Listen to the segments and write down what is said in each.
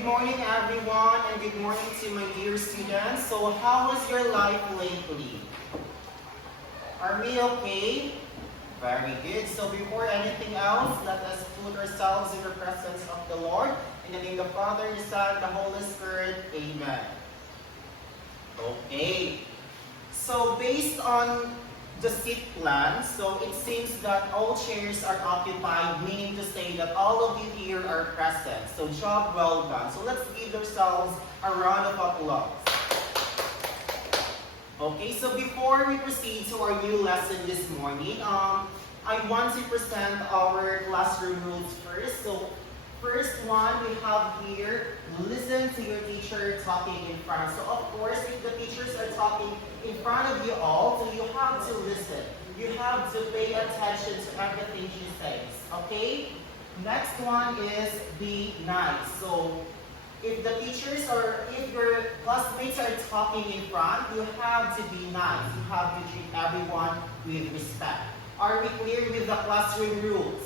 good morning everyone and good morning to my dear students. So how was your life lately? Are we okay? Very good. So before anything else, let us put ourselves in the presence of the Lord. In the name of the Father, the Son, and the Holy Spirit. Amen. Okay. So based on the seat plan, so it seems that all chairs are occupied, meaning to say that all of you here are present. So job well done. So let's give ourselves a round of applause. Okay, so before we proceed to our new lesson this morning, I want to present our classroom rules first. So first one, we have here, listen to your teacher talking in front. So of course, if the teachers are talking in front of you all, so you have to listen. You have to pay attention to everything she says, okay? Next one is be nice. So if the teachers or if your classmates are talking in front, you have to be nice. You have to treat everyone with respect. Are we clear with the classroom rules?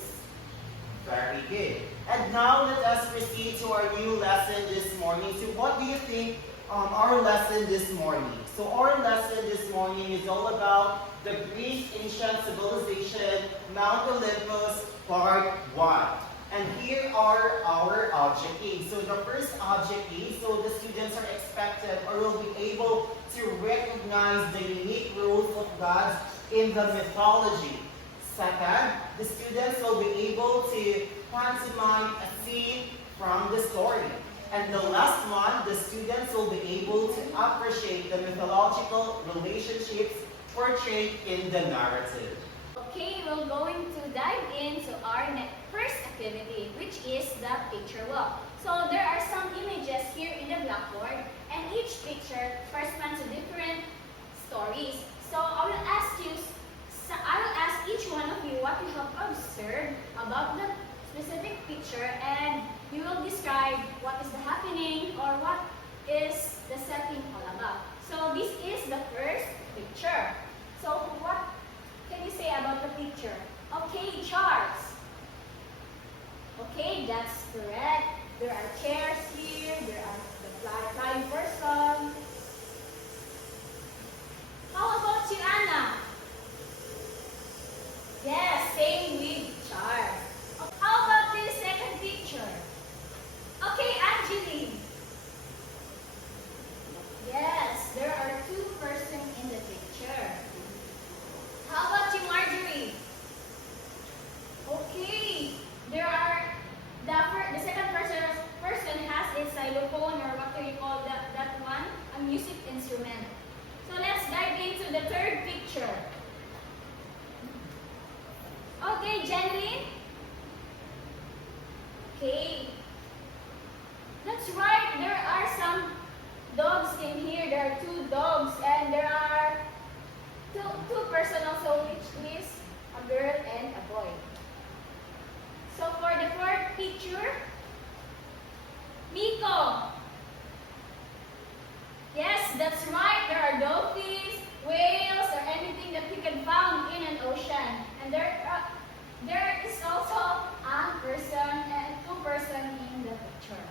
Very good. And now let us proceed to our new lesson this morning. So what do you think our lesson this morning? So our lesson this morning is all about the Greek ancient civilization, Mount Olympus, part 1. And here are our objectives. So the first objective, so the students are expected or will be able to recognize the unique roles of gods in the mythology. Second, the students will be able to pantomime a scene from the story. And the last one, the students will be able to appreciate the mythological relationships portrayed in the narrative. Okay, we're going to dive into our first activity, which is the picture walk. So there are some images here in the blackboard, and each picture corresponds to different stories. So I will ask each one of you what you have observed about the specific picture, and you will describe what is the happening or what is the setting all about. So this is the first picture. So what can you say about the picture? Okay, Charles. Okay, that's correct. There are chairs here, there are the flying person. How about you, Anna? Yes, same with Charles. How about this second picture? Okay, Angeline. Yes, there are two persons in the picture. How about you, Marjorie? Okay, there are the second person has a xylophone, or what do you call that one? A music instrument. So let's dive into the third picture. Okay, Jenny. Okay. That's right, there are some dogs in here. There are two dogs, and there are two persons also, which is a girl and a boy. So for the fourth picture, Miko. Yes, that's right. There are dolphins, whales, or anything that you can find in an ocean. And there is also a person and two persons in the picture.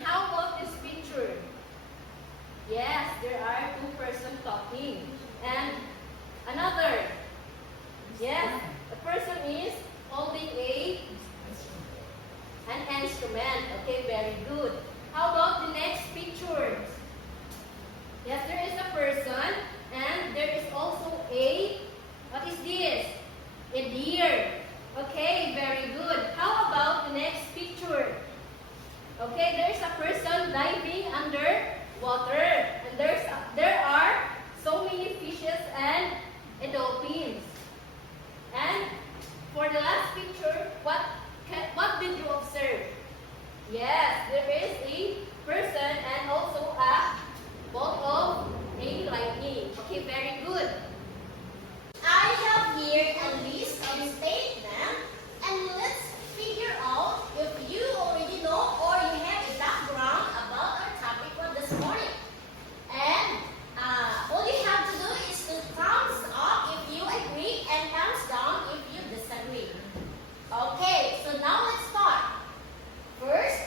How about this picture? Yes, there are two persons talking. And another. Yes, the person is holding an instrument. Okay, very good. How about the next picture? Yes, there is a person, and there is also what is this? A deer. Okay, very good. How about the next picture? Okay, there is a person diving under water, and there are so many fishes and dolphins. And for the last picture, what did you observe? Yes, there is a person and also a bolt of a lightning. Okay, very good. I have here a list of statements, and let's figure out if you already know or you have a background about our topic for this morning. And all you have to do is to thumbs up if you agree and thumbs down if you disagree. Okay, so now let's start. First,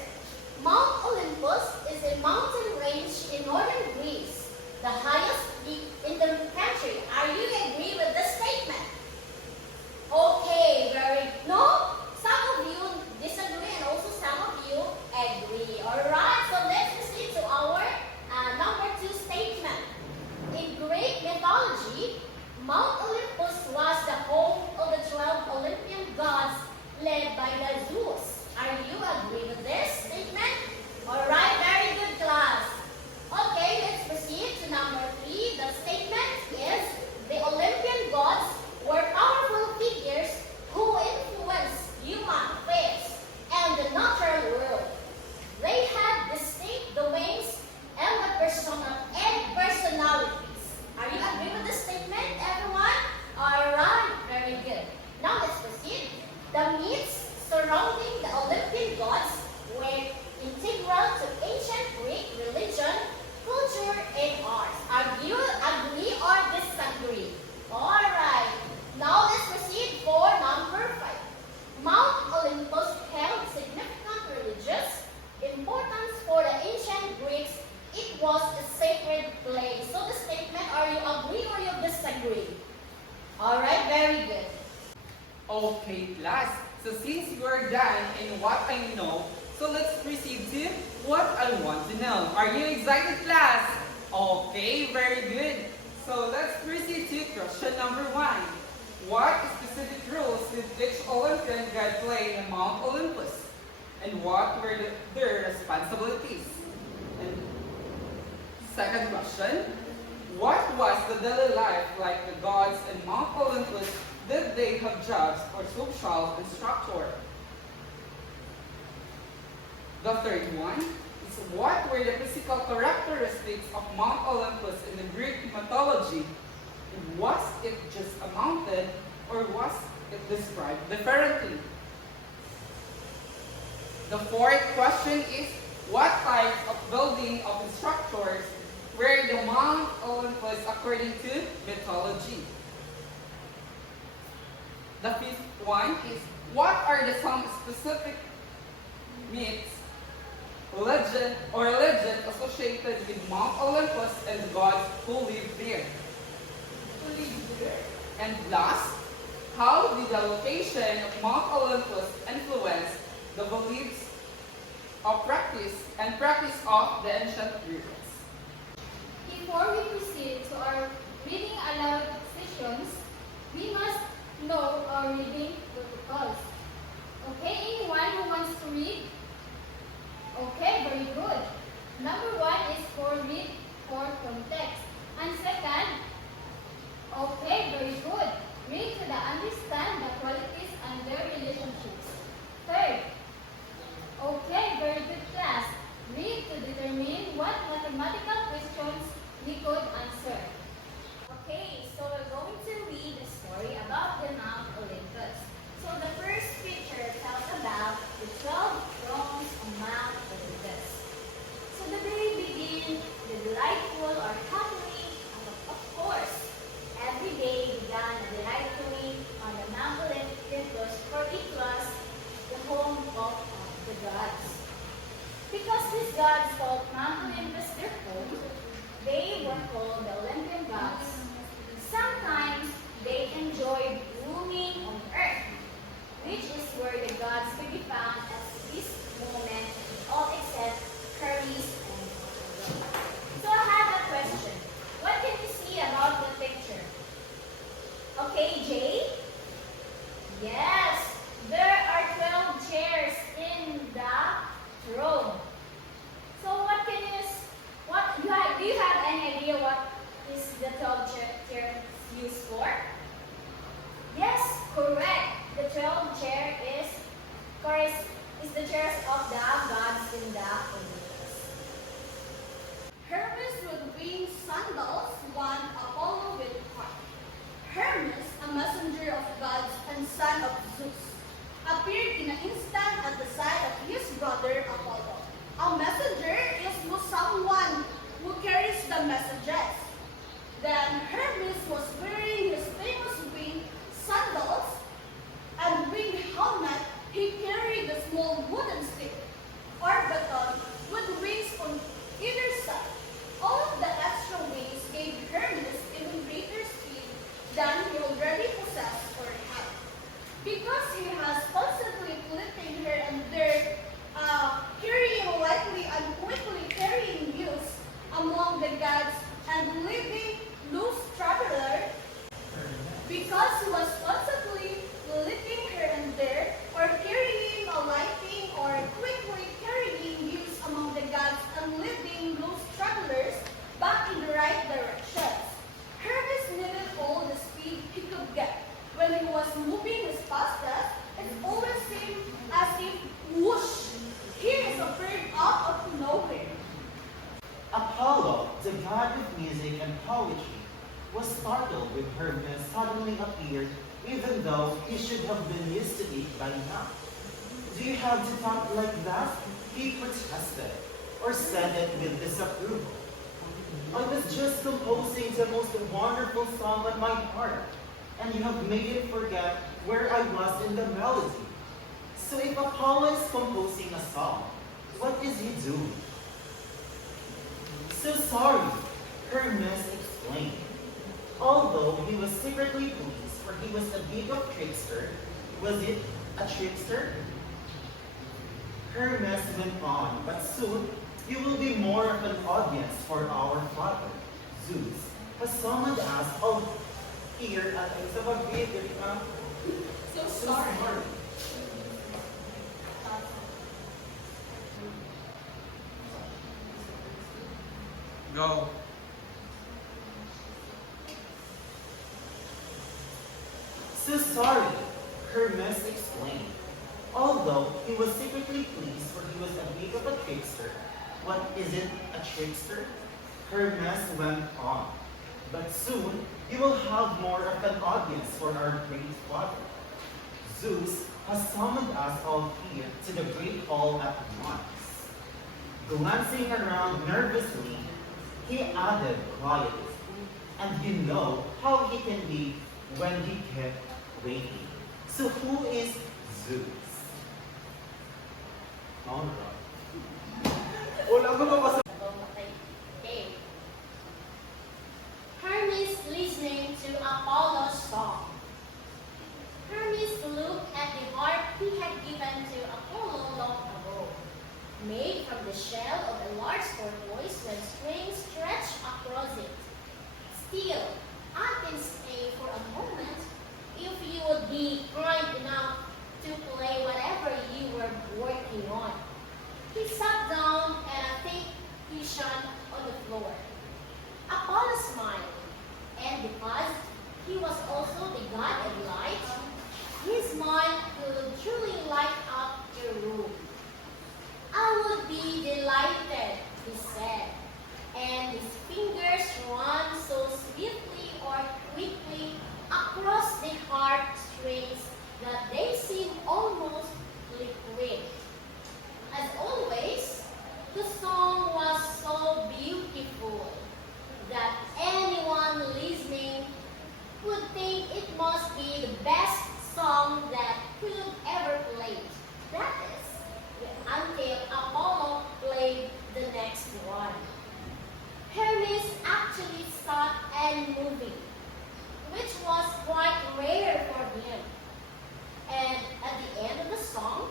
done in what I know, so let's proceed to what I want to know. Are you excited, class? Okay, very good. So let's proceed to question number 1. What specific roles did each Olympian god play in Mount Olympus? And what were their responsibilities? And second question, what was the daily life like the gods in Mount Olympus? Did they have jobs or social instructor? The third one is what were the physical characteristics of Mount Olympus in the Greek mythology? Was it just a mountain or was it described differently? The fourth question is what type of building of structures were the Mount Olympus according to mythology? The fifth one is what are the some specific myths, legend associated with Mount Olympus and the gods who live there? And last, how did the location of Mount Olympus influence the beliefs of practice of the ancient Greeks? Before we proceed to our reading aloud sessions, we must know our reading protocols. Okay, anyone who wants to read? Okay, very good. Number 1 is for read for context. And second, okay, very good. Read to understand the qualities and their relationships. Third, okay, very good class. Read to determine what mathematical questions we could answer. Okay, so we're going to read the story about the Mount Olympus. So the first picture tells about the 12 thrones on Mount Olympus. So the day begins, the delightful or happily, of course, every day began delightfully on the Mount Olympus, for it was the home of the gods. Because these gods called Mount Olympus their home, they were called the Olympian gods. Sometimes they enjoyed roaming on earth, which is where the gods could be found at this moment, all except Hermes and Apollo. So I have a question. What can you see about the picture? Okay, Jay? Yes, there are 12 chairs in the throne. So what can you, do you have any idea what is the 12 chairs used for? Yes, correct. The 12 chair is the chairs of the gods in the Olympus. Hermes with winged sandals, one Apollo with harp. Hermes, a messenger of gods and son of Zeus, appeared in an instant at the side of his brother Apollo. A messenger is someone who carries the messages. Then Hermes was wearing his famous winged sandals and winged helmet. He carried a small wooden stick or baton with wings on either side. All of the extra wings gave Hermes even greater speed than he already possessed or had. Because he has constantly flipping here and there, carrying lightly and quickly carrying news among the gods and leaving loose traveler, because he was constantly leaping here and there, or carrying a lighting, or quickly carrying news among the gods and leading loose travelers back in the right directions. Hermes needed all the speed he could get. When he was moving his fastest, it always seemed as if whoosh, here is appeared out of nowhere. Apollo, the god of music and poetry, was startled when Hermes suddenly appeared, even though he should have been used to it by now. Do you have to talk like that? He protested, or said it with disapproval. I was just composing the most wonderful song on my heart, and you have made it forget where I was in the melody. So if Apollo is composing a song, what is he doing? So sorry, Hermes explained. Although he was secretly pleased, for he was a bit of trickster. Was it a trickster? Hermes went on, but soon you will be more of an audience for our father. Zeus has summoned us all here at sa pag-video. So sorry. Go. So sorry, Hermes explained. Although he was secretly pleased for he was a bit of a trickster. What isn't a trickster? Hermes went on. But soon you will have more of an audience for our great father. Zeus has summoned us all here to the great hall at once. Glancing around nervously, he added quietly, and you know how he can be when he kept waiting. So who is Zeus? Wala mo ba Okay. Hermes listening to Apollo's song. Hermes looked at the harp he had given to Apollo long ago, made from the shell of a large tortoise with strings stretched across it. Still, I can stay for a moment if you would be kind enough to play whatever you were working on. He sat down and I think he shone on the floor. Apollo smiled, and because he was also the god of light, his mind could truly light up your room. I would be delighted, he said, and his fingers ran so swiftly or quickly across the harp strings that they seemed almost liquid. As always, the song was so beautiful that anyone listening would think it must be the best song that could ever played. That is, until Apollo played the next one. Hermes actually sat and moving, which was quite rare for him. And at the end of the song,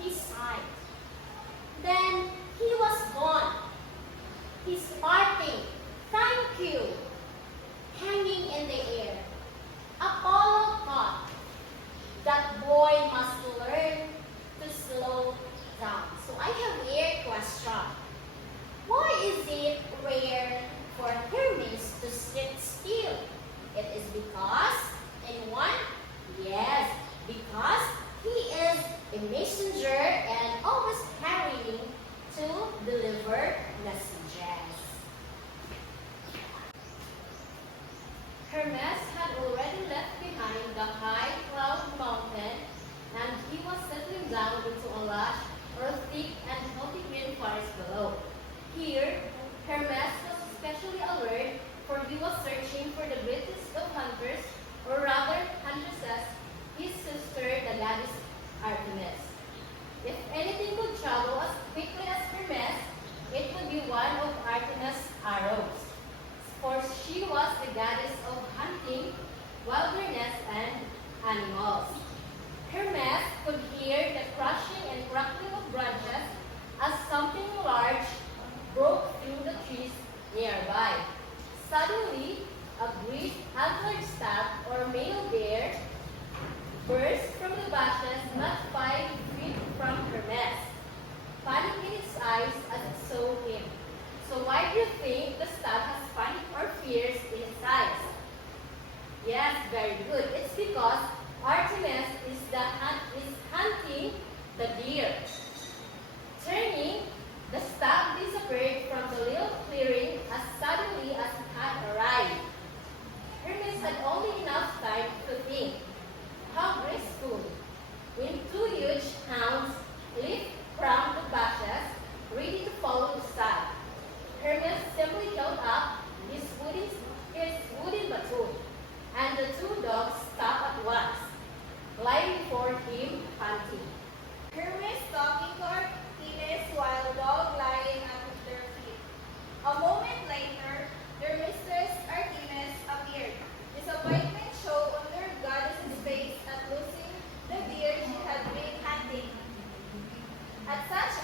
he sighed. Then he was gone. His parting, thank you, hanging in the air. Apollo thought that boy must learn to slow down. So I have here a question. Why is it rare for Hermes to sit still? It is because, anyone? Yes, because he is a messenger and always carrying to deliver messages. Hermes had already left behind the high cloud mountain, and he was settling down into a lush or thick and healthy green forest below. Here, Hermes was especially alert, for he was searching for the greatest of hunters, or rather huntresses, his sister, the goddess Artemis. If anything could travel as quickly as Hermes, it would be one of Artemis' arrows, for she was the goddess of hunting, wilderness, and animals. Hermes could hear the crashing and crackling of branches as something large broke through the trees nearby. Suddenly, a great antlered stag or male bear burst from the bushes not 5 feet from Hermes, panic in its eyes as it saw him. So why do you think the stag has panic or fears in its eyes? Yes, very good. It's because Artemis is hunting the deer. Turning, the stag disappeared from the little clearing as suddenly as it had arrived. Hermes had only enough time to think. How graceful! When two huge hounds leaped from the bushes, ready to follow the stag. Hermes simply held up his wooden baton, and the two dogs stopped at once, lying before him panting. Hermes talking to Artemis while the dog lying at their feet. A moment later, their mistress Artemis appeared. Disappointment showed on their goddess's face at losing the deer she had been hunting. At such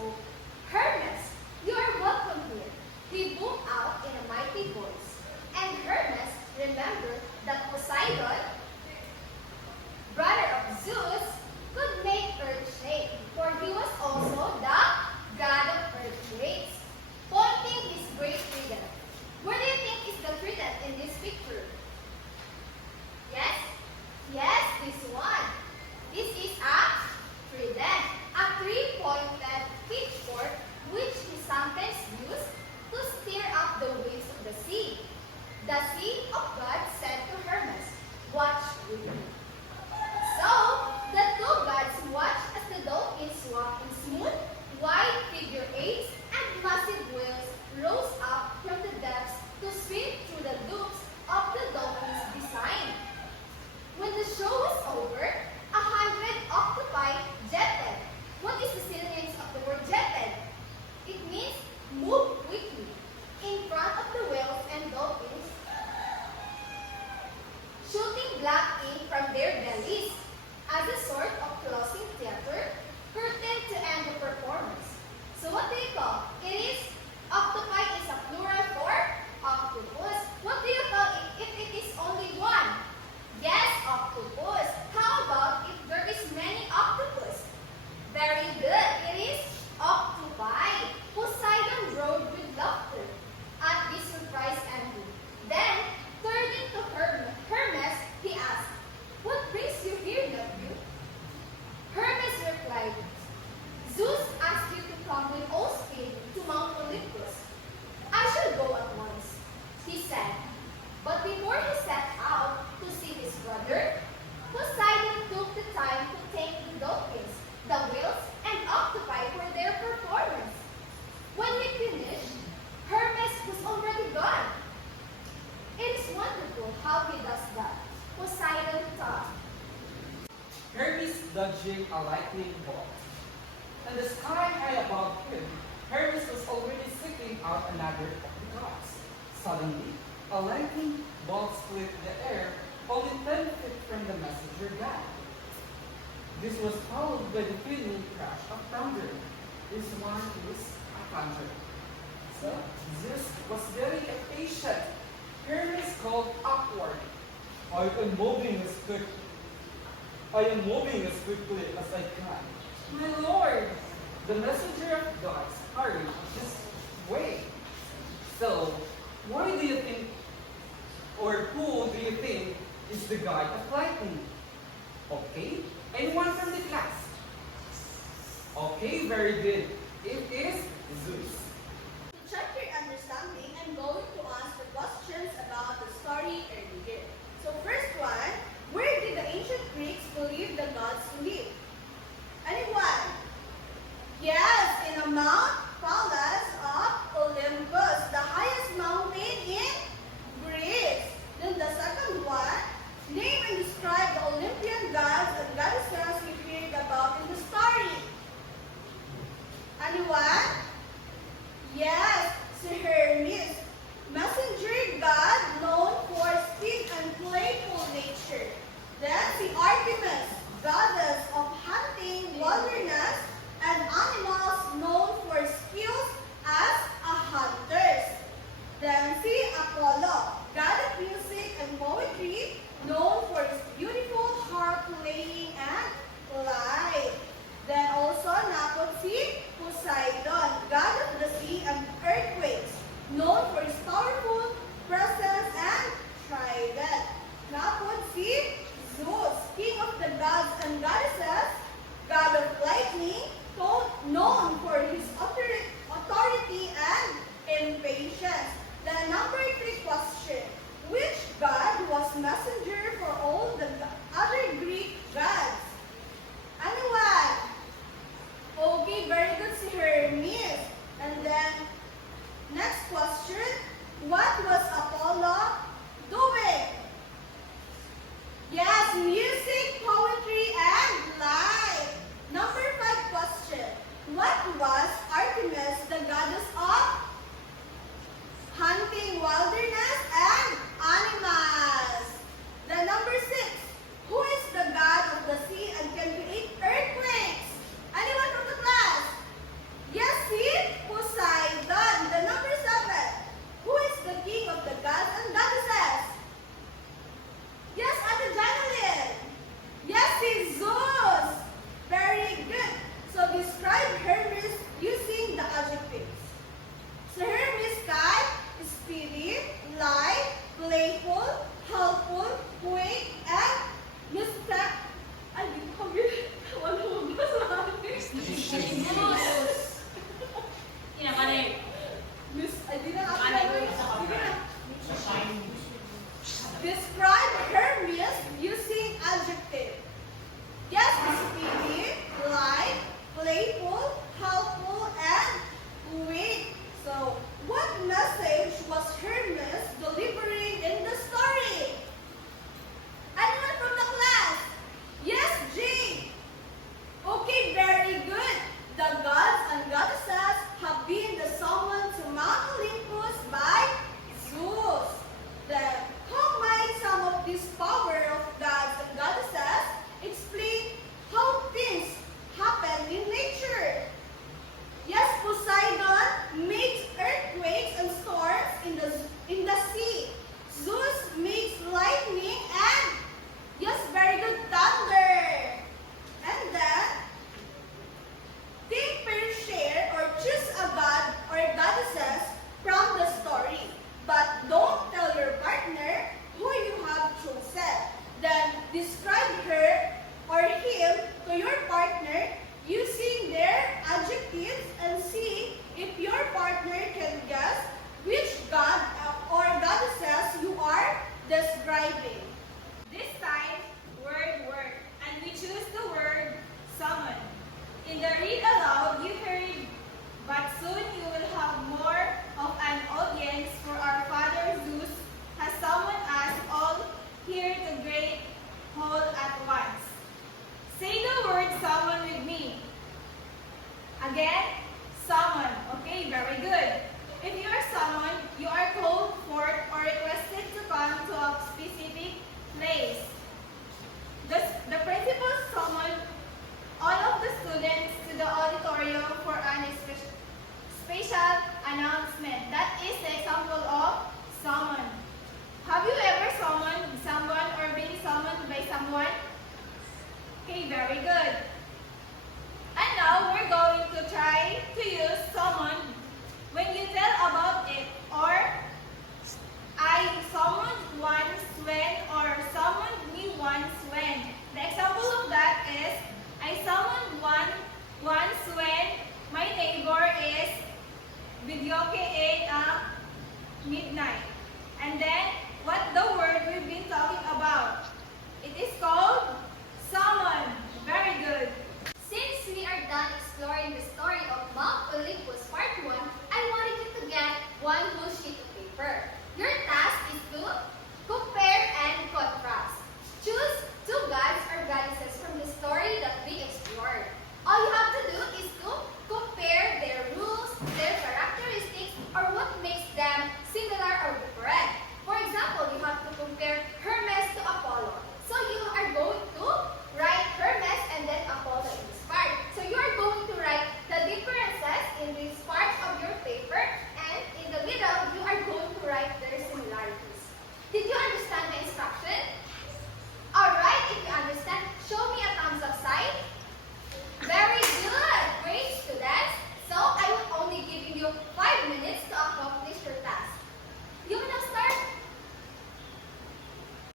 spoke, "Hermes, you are welcome here." He boomed out in a mighty voice. And Hermes remembered that Poseidon, brother of Zeus, could make earth shake, for he was also the god of earthquakes. Pointing his great trident. Where do you think is the trident in this picture? Yes? Yes, this one. This is a trident, a three-pointed pitchfork which he sometimes used to stir up the waves of the sea. The sea of God said to Hermes, "Watch with me." So, the two gods watched as the dolphins swam in smooth, wide figure eights and massive whales rose up from the depths to swim through the loops of the dolphins' design. When the show was over, 100 octopi jetted. What is the synonyms of the word jetted? It means move quickly in front of the whales and dolphins, shooting black ink from their bellies as a sort of closing theater curtain to end the performance. So what do you call? It is octopi is a plural for octopus. What do you call it if it is only one? Yes, octopus. How about if there is many octopus? Very good. It is octopi. Poseidon roared with laughter at this surprise ending. Then, turning to Hermes, he asked, "What brings you here, nephew?" Hermes replied, "Zeus asked you to come with all speed to Mount Olympus." "I shall go at once," he said. But before he set out to see his brother, Poseidon took the time to thank the dolphins, the whales, and octopi for their performance. When he finished, Hermes was already gone. It is wonderful how he does that, Poseidon thought. Hermes dodging a lightning bolt. In the sky high above him, Hermes was already seeking out another of the gods. Suddenly, a lightning bolt split the air only 10 feet from the messenger god. This was followed by the pealing crash of thunder. This one is a thunder. So, Zeus was very impatient. Hermes called upward. I am moving as quickly as I can." "My lord, the messenger of gods hurry this way." "So, why do you think, or who do you think is the god of lightning?" "Okay, anyone from the class?" "Okay, very good. It is Zeus." To check your understanding, I'm going to ask the questions about the story earlier. So first one, where did the ancient Greeks believe the gods lived? Anyone? Yes, in a mount palace of Olympus, the highest mountain in Greece. Then the second one, name and describe the Olympian gods and goddesses we heard about in the story. Anyone? Yes, Sir Hermes, messenger god known for speed and playful nature. Then the Artemis, goddess of hunting, wilderness, and animals known for skills as a hunter. Then the Apollo, god of music and poetry, known for his beautiful harp playing and life. Then also Napotsi, Poseidon, god of the sea and earthquakes, known for his powerful presence and trident. Napotsi, Zeus, king of the gods and goddesses, god of lightning, known for his authority and impatience. The number 3 question, which god was messenger for all the other Greek gods? Anyone? Okay, very good, si Hermes. And then, next question, what was Apollo doing? Yes, music, poetry, and life. Number 5 question, what was Artemis, the goddess of hunting, wilderness, and animals? The number 6, who is the god of the sea and can create earthquakes? Anyone from the class? Miss, I didn't Describe Hermes using adjective. Yes, speedy, light, playful, helpful, and wait. So, what message was Hermes delivering in the story? Anyone from the class? Yes, Jane. Okay, very good. The gods and goddesses have been summoned to Mount Olympus by Zeus. Then, how might some of this power of gods and goddesses explain how things happen in nature? Yes, Poseidon makes earthquakes and storms in the sea. Zeus makes lightning and, yes, very good, thunder. And then, think per share or choose a god or goddesses from the story. But don't tell your partner who you have chosen. Then describe her or him to your partner using their adjectives and see if your partner can guess which god or goddesses you are describing. This time, word, and we choose the word summon. In the read aloud, you heard, but soon you will have more of an audience, for our Father Zeus has summoned us all here to great hall at once. Say the word summon with me. Again, summon. Okay, very good. If you are summoned, you are called forth or requested to come to a specific place. The principal summoned all of the students to the auditorium for an special announcement. That is the example of summon. Have you ever summoned someone or been summoned by someone? Okay, very good. And now we're going to try to use summon when you tell about it, or I summoned once when, or summoned me once when. The example of that is I summoned once when my neighbor is videoke at midnight.